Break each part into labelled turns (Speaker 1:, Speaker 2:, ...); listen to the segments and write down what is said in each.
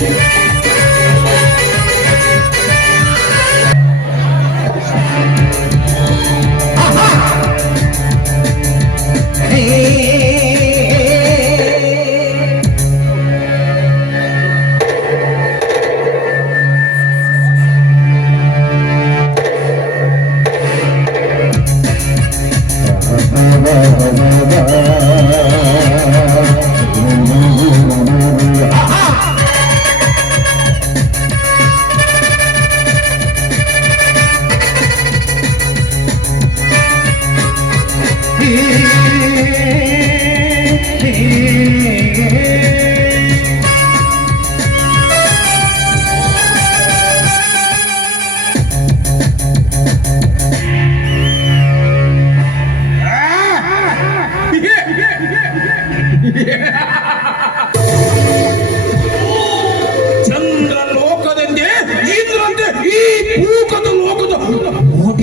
Speaker 1: Thank you.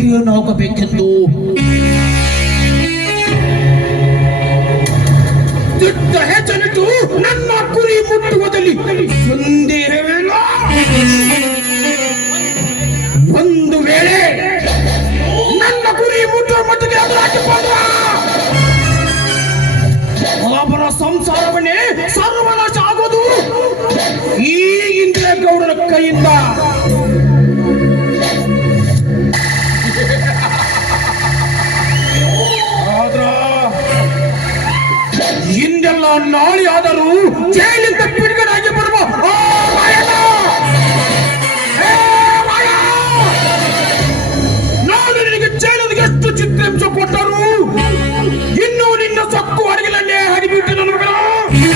Speaker 1: ಒಡೆಯನಾಗಬೇಕೆಂದು ದಿಟ್ಟ ಹೆಜ್ಜನಿಟ್ಟು ನನ್ನ ಗುರಿ ಮುಟ್ಟುವುದಲ್ಲಿ ಒಂದು ವೇಳೆ ನನ್ನ ಕುರಿ ಮುಟ್ಟುವ ಮಟ್ಟಿಗೆ ಅದು ಹಾಕಿಕೊಂಡ್ರ ಅವರ ಸಂಸಾರವನ್ನೇ ಸರ್ವನಾಶ ಆಗೋದು ಈ ಇಂದ್ರ ಗೌಡರ ಕೈಯಿಂದ ನಾಳೆ ಆದರೂ ಜೈಲಿಂದ ಬಿಡುಗಡೆಯಾಗಿ ಬರುವ ಆ ರಾಯಣ್ಣ! ಏ ರಾಯ! ನಾನು ನಿನಗೆ ಜೈಲಿಗೆ ಎಷ್ಟು ಚಿತ್ರಾಂಶ ಕೊಟ್ಟರು ಇನ್ನು ನಿನ್ನ ಸಕ್ಕು ಅಡಗಿಲನ್ನೇ ಹರಿಬಿಟ್ಟು ನನ್ನ ಮಗನ
Speaker 2: ನೀನು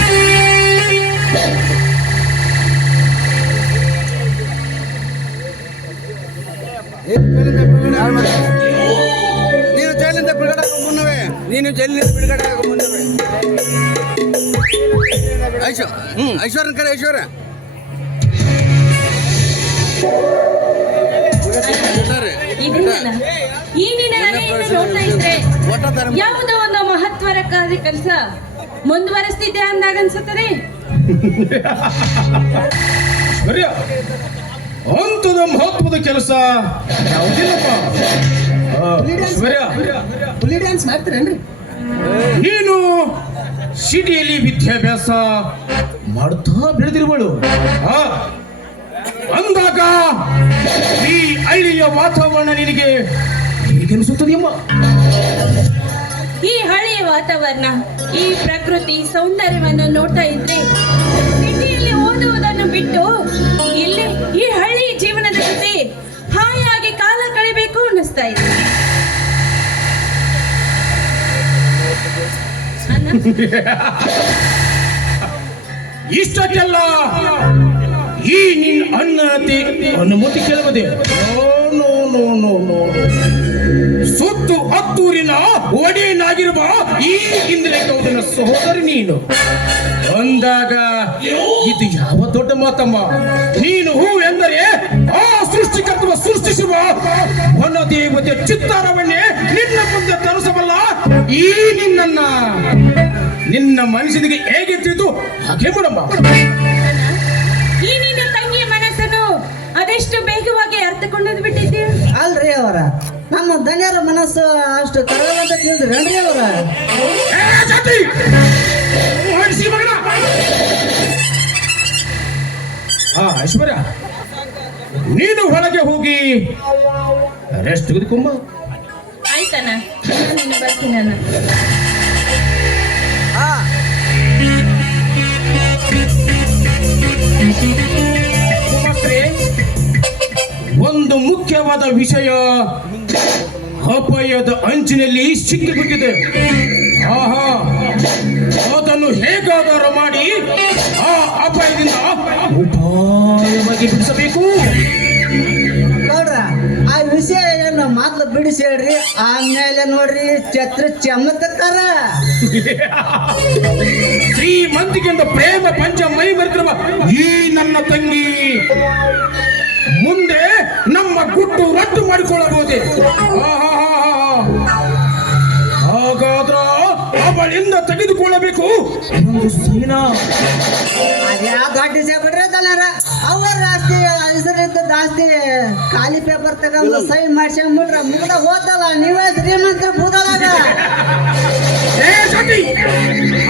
Speaker 2: ನೀನು ಜೈಲಿನಿಂದ ಬಿಡುಗಡೆ ಆಗೋ ಮುಂದೆ ಐಶ್ವ ಹ್ಞೂ ಐಶ್ವರ್ಯನ ಕಡೆ ಐಶ್ವರ್ಯ
Speaker 3: ಯಾವುದೋ ಒಂದು ಮಹತ್ವರ ಕಾರ್ಯ ಕೆಲಸ ಮುಂದುವರೆಸ್ತಿದ್ದೆ ಅಂದಾಗ ಅನ್ಸುತ್ತದೆ?
Speaker 1: ಅಂತದ ಮಹತ್ವದ ಕೆಲಸ ಯಾವುದಿಲ್ಲಪ್ಪ.
Speaker 4: ಡ್ಯಾನ್ಸ್ ಮಾಡ್ತೀರೇನ್ರಿ?
Speaker 1: ನೀನು ಸಿಟಿಯಲ್ಲಿ ವಿದ್ಯಾಭ್ಯಾಸ ಮಾಡ್ತಾ ಬೆಳೆದಿರುವಳು. ಅಂದಾಗ ಈ ಹಳ್ಳಿಯ ವಾತಾವರಣ ನಿನಗೆ ಹೇಗೆನಿಸುತ್ತದೆಯಮ್ಮ?
Speaker 3: ಈ ಹಳೆಯ ವಾತಾವರಣ, ಈ ಪ್ರಕೃತಿ ಸೌಂದರ್ಯವನ್ನು ನೋಡ್ತಾ ಇದ್ರೆ ಸಿಟಿಯಲ್ಲಿ ಓದುವುದನ್ನು ಬಿಟ್ಟು ಇಲ್ಲಿ ಈ ಹಳ್ಳಿ ಜೀವನದ ಜೊತೆ ಹಾಯಾಗಿ ಕಾಲ ಕಳಿಬೇಕು ಅನ್ನಿಸ್ತಾ ಇದೆ.
Speaker 1: ಇಷ್ಟಕ್ಕೆಲ್ಲ ಈ ನಿನ್ನ ಅನ್ನ ಅನುಮತಿ ನೋ ಸುತ್ತು ಹತ್ತೂರಿನ ಒಡೆಯನಾಗಿರುವ ಈ ಇಂದ್ರೆ ಗೌಡನ ಸಹೋದರಿ ನೀನು. ಅಂದಾಗ ಇದು ಯಾವ ದೊಡ್ಡ ಮಾತಮ್ಮ? ನೀನು ಹೂ ಎಂದರೆ ಆ ಸೃಷ್ಟಿಕರ್ತವ ಸೃಷ್ಟಿಸುವ ವನ ದೇವತೆ ಚಿತ್ತಾರವನ್ನೇ ನಿನ್ನ ಮುಂದೆ ತರಿಸಬಲ್ಲ ಈ ನಿನ್ನನ್ನ ನಿನ್ನ ಮನಸ್ಸಿನಿಗೆ ಹೇಗೆ ತಿಳಿದು ಹಾಗೆ ಬಿಡಮ್ಮ
Speaker 3: ಈ ನಿನ್ನ ತಂಗಿಯ ಮನಸ್ಸನ್ನು ಅದೆಷ್ಟು ಬೇಗವಾಗಿ ಬಿಟ್ಟಿದ್ದೀಯ?
Speaker 4: ಅಲ್ರಿ ಅವರ. ನಮ್ಮ ಧನ್ಯರ ಮನಸ್ಸು ಅಷ್ಟು ಕರಗಲ್ಲ ಅಂತ ತಿಳಿದ್ರೇನ್ರಿ ಅವರ?
Speaker 1: ಐಶ್ವರ್ಯ ನೀನು ಒಳಗೆ ಹೋಗಿ ರೆಸ್ಟ್ ತೆಗೆದುಕೊಂಬ.
Speaker 3: ಆಯ್ತಣ್ಣ. ನಾನು
Speaker 1: ಒಂದು ಮುಖ್ಯವಾದ ವಿಷಯ ಅಪಾಯದ ಅಂಚಿನಲ್ಲಿ ಸಿಕ್ಕಿಬಿಟ್ಟಿದೆ. ಆಹಾ ಅದನ್ನು ಹೇಗಾದರೂ ಮಾಡಿ ಆ ಅಪಾಯದಿಂದ ಉಪಾಯವಾಗಿ ಬಿಡಿಸಬೇಕು.
Speaker 4: ಮೊದ್ಲು ಹೇಳ್ರಿ ಆಮೇಲೆ ನೋಡ್ರಿ ಛತ್ರ ಚಮತ್ಕಾರ.
Speaker 1: ಶ್ರೀಮಂತಿಗೆಂದು ಪ್ರೇಮ ಪಂಚ ಮೈ ಮರೆತಿರುವ ಈ ನನ್ನ ತಂಗಿ. ಮುಂದೆ ನಮ್ಮ ಗುಟ್ಟು ರಟ್ಟು ಮಾಡಿಕೊಳ್ಳಬಹುದೇ? ಅವಳಿಂದ ತೆಗೆದುಕೊಳ್ಳಬೇಕು. ಒಂದು ಸೈನ.
Speaker 4: ಅದ್ಯಾ ದೊಡ್ಡ ಬಿಡ್ರಿ ತಲ್ಲಾರ ಅವ್ರ ಆಸ್ತಿ ಹೆಸರಿದ್ದದ ಆಸ್ತಿ ಖಾಲಿ ಪೇಪರ್ ತಗೊಂಡು ಸೈನ್ ಮಾಡ್ಸ್ಕೊಂಡ್ಬಿಟ್ರ ಮುಗ್ದ ಹೋದಲ್ಲ ನೀವೇ ಶ್ರೀಮಂತರ ಬೂದಲಾಗ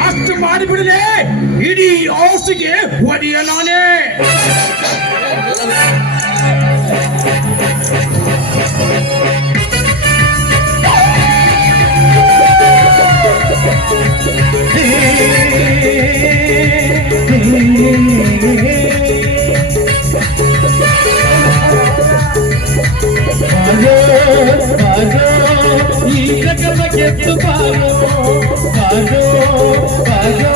Speaker 1: ಅಷ್ಟು ಮಾಡಿಬಿಡಲೆ. ಇಡೀ ಔಷಧಿಗೆ ಒಡೆಯ ನಾನೇ.
Speaker 4: ఎత్తు పారో పారో పారో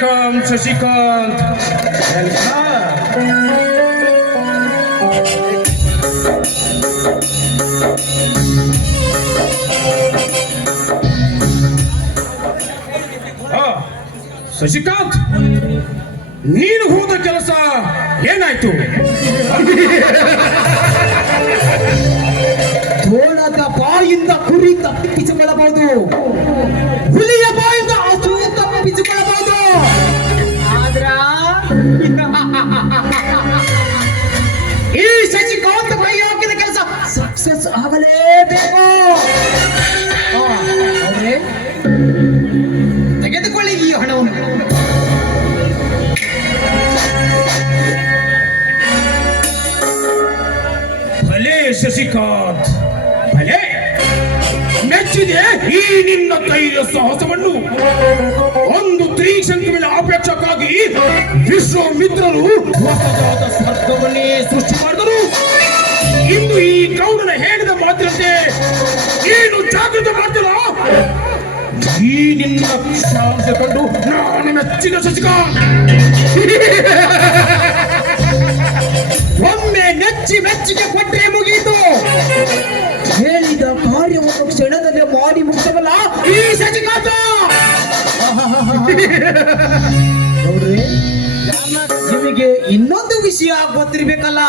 Speaker 1: ಶಶಿಕಾಂತ್ ಆ, ಶಶಿಕಾಂತ್ ನೀನು ಹೋದ ಕೆಲಸ ಏನಾಯ್ತು?
Speaker 4: ತೋಳದ ಬಾಯಿಂದ ಕುರಿ ತಪ್ಪಿಸಿಕೊಳ್ಳಬಹುದು ಶಶಿಕಾಂತ್
Speaker 1: ಭಲೆ ಮೆಚ್ಚಿದೆ ಈ ನಿನ್ನ ತೈಲ ಸಾಹಸವನ್ನು. ಒಂದು ತ್ರಿಶಂಕುವಿನ ಅಪೇಕ್ಷಕ್ಕಾಗಿ ವಿಶ್ವಾಮಿತ್ರರು ಹೊಸದಾದ ಸ್ವರ್ಗವನ್ನೇ ಸೃಷ್ಟಿ ಮಾಡಿದರು. ಇಂದು ಈ ಗೌಡನ ಹೇಳಿದ ಮಾತ್ರತೆ ಏನು ಜಾಗೃತ ಮಾಡ್ತಿಲ್ಲ ಈ ನಿನ್ನ ಸಾಹಸ ಕಂಡು ನಾನು ಮೆಚ್ಚಿದ ಶಶಿಕಾಂತ್
Speaker 4: ಒಮ್ಮೆ ನೆಚ್ಚಿ ಮೆಚ್ಚಿಗೆ ಕೊಟ್ಟರೆ ಮುಗಿಯಿತು ಹೇಳಿದ ಕಾರ್ಯವನ್ನು ಕ್ಷಣದಲ್ಲಿ ಮಾಡಿ ಮುಗಿಸಬಲ್ಲ ಈ ನೋಡ್ರಿ ನಿಮಗೆ ಇನ್ನೊಂದು ವಿಷಯ ಗೊತ್ತಿರ್ಬೇಕಲ್ಲ?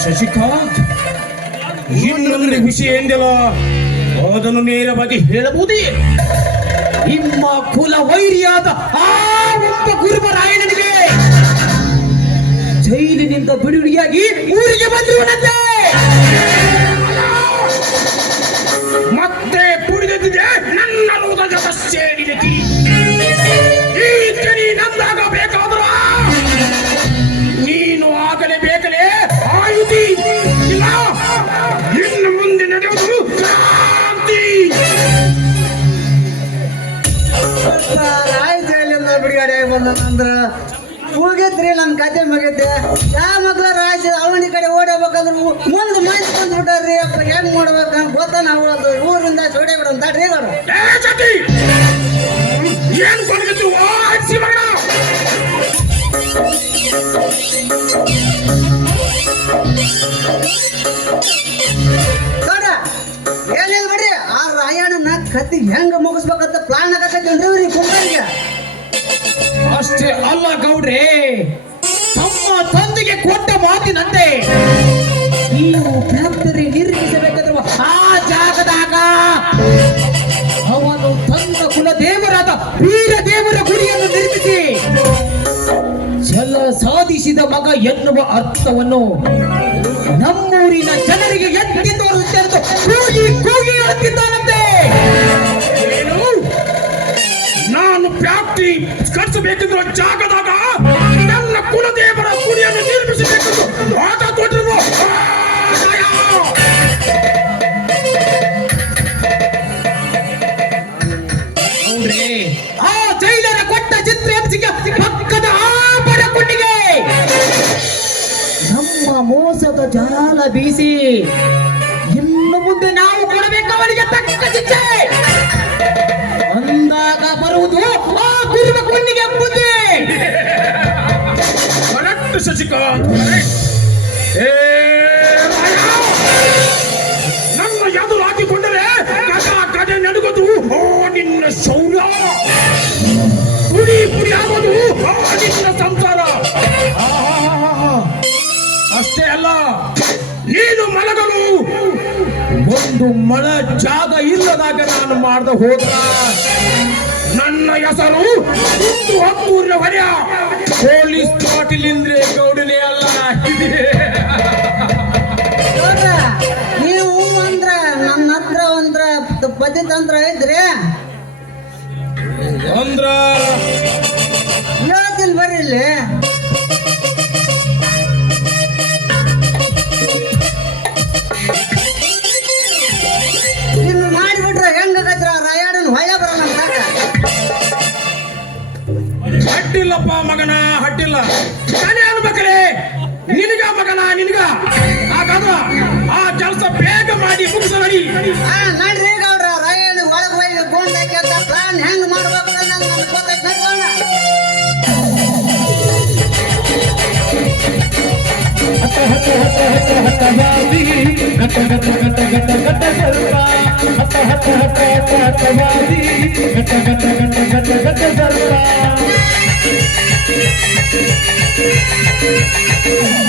Speaker 1: ಶಶಿಕಾಂತ್ ಇನ್ನೊಂದು ವಿಷಯ ಎಂದಿಲ್ಲ? ಅದನ್ನು ನೇರವಾಗಿ ಹೇಳಬಹುದೇ?
Speaker 4: ನಿಮ್ಮ ಕುಲ ವೈರಿಯಾದ ಆ ಒಬ್ಬ ಗುರುಬರಾಯಣನಿಗೆ ಜೈಲಿನಿಂದ ಬಿಡುಗಡೆಯಾಗಿ ಊರಿಗೆ ಬಂದ್ರು
Speaker 1: ಮತ್ತೆ ಪುಡಿದಿದೆ ನನ್ನ ಕಿ. ಈ ನೀನು ಬೇಕಲೇ ಆಯುಧಿ. ಇನ್ನು ಮುಂದೆ ನಡೆಯುವುದು
Speaker 4: ಮುಗಿದ್ರಿ ನನ್ ಕತೆ ಮುಗಿದ್ದೆ ಯಾವ ಮಕ್ಳ ರಾಜ ಅವನಿ ಕಡೆ ಓಡಬೇಕಂದ್ರೆ ಮುಂದೆ ಮಂದಿ ಬಿಟ್ಟಾರ್ರಿ ಅಪ್ಪ ಹೆಂಗ್ ಮಾಡ್ಬೇಕಂತ ಗೊತ್ತ ನಾವು ಅದು ಊರಿಂದ ಸೊಡೆ ಬಿಡ
Speaker 1: ಏನ್ ಆಡಿಸಿ ಮಗನ!
Speaker 4: ಗೌಡ ಏನಿಲ್ಲ ಬಿಡ್ರಿ ಆ ರಾಯಣ್ಣನ ಕತ್ತಿ ಹೆಂಗ ಮುಗಿಸ್ಬೇಕಂತ ಪ್ಲಾನ್ ಆಗತ್ತೇನ್ರಿ ಅಂದ್ರೆ ಕುಂಬರಿಗೆ
Speaker 2: ಅಷ್ಟೇ ಅಲ್ಲ ಗೌಡ್ರೆ.
Speaker 4: ನೀವು ಫ್ಯಾಕ್ಟರಿ ನಿರ್ಮಿಸಬೇಕಾದ್ರೆ
Speaker 2: ಆ ಜಾಗದಾಗ ಅವನು ತನ್ನ ಕುಲ ದೇವರಾದ ವೀರ ದೇವರ ಗುರಿಯನ್ನು ನಿರ್ಮಿಸಿ ಛಲ ಸಾಧಿಸಿದ ಮಗ ಎನ್ನುವ ಅರ್ಥವನ್ನು ನಮ್ಮೂರಿನ ಜನರಿಗೆ ಎತ್ತಿ ತೋರುತ್ತೆ ಅಂತ ಕೂಗಿ ಕೂಗಿ ಹೇಳುತ್ತಿದ್ದಾನಂತೆ.
Speaker 1: ಏನು? ನಾನು ಫ್ಯಾಕ್ಟ್ರಿ ಕಟ್ಸಬೇಕಿರುವ ಜಾಗದಾಗ ನನ್ನ ಕುಲದೇವರ ಕುರಿಯನ್ನು ನಿರ್ಮಿಸಬೇಕೆಂದು
Speaker 2: ನಮ್ಮ ಮೋಸದ ಜಾಲ ಬೀಸಿ, ಇನ್ನು ಮುಂದೆ ನಾವು ಕೊಡಬೇಕು ಅವರಿಗೆ ತಕ್ಕ ಶಿಕ್ಷೆ. ಅಂದಾಗ ಬರುವುದು ಆ ಕುರುಬ ಕುಣ್ಣಿಗೆ ಬುದ್ಧಿ
Speaker 1: ಕರೆಕ್ಟ್ ಶಶಿಕಾಂತ್ ಏ ನಮ್ಮ ಯಾವುದು ಹಾಕಿಕೊಂಡರೆ ಕಟ ಕಡೆ ನಡುಗೋದು. ಓ, ನಿನ್ನ ಶೌರ್ಯ. ಪುಡಿ ಪುಡಿ ಆಗೋದು. ನೀನು ಮಲಗಲು. ಒಂದು ಮಳ ಜಾಗ ಇಲ್ಲದಾಗ ನಾನು ಮಾಡ್ದ ಹೋದ ನನ್ನ ಹೆಸರು ಒಂದು ವರೆಯ ಪೊಲೀಸ್ ಪಾಟೀಲ್ ಇಂದ್ರೆ ಗೌಡನೇ ಅಲ್ಲ.
Speaker 4: ನೀವು ಅಂದ್ರ ನನ್ನ ಹತ್ರ ಒಂದ್ರ ಪದ್ಧತಂತ್ರ ಇದ್ರೆ?
Speaker 1: ಅಂದ್ರ
Speaker 4: ಹೇಳ್ತೀನಿ ಬರೀ ಇಲ್ಲಿ?
Speaker 1: ಹಟ್ಟಿಲ್ಲಪ್ಪ ಮಗನ ಹಟ್ಟಿಲ್ಲ ನಾನೇ ಅನ್ಬೇಕಲೇ ನಿನಗ ಮಗನ ನಿನಗ ಹಾಗಾದ್ರ ಆ ಕೆಲಸ ಬೇಗ ಮಾಡಿ ಮುಗಿಸ ನಡಿ
Speaker 4: ಆ ನಡ್ರಿ ಗೌಡ್ರ ಹತ್ತ ಒಳಗೆ ಹೋಗಿ ಗೋಂಡ್ ಹಾಕ್ಯಂತ ಪ್ಲಾನ್ ಹೆಂಗ್ ಮಾಡ್ಬೇಕು ಅನ್ನೋದು ನಮ್ಗೆ ಗೊತ್ತೈತೆ ನಡ್ರೋಣ
Speaker 5: ಗಟ್ಟ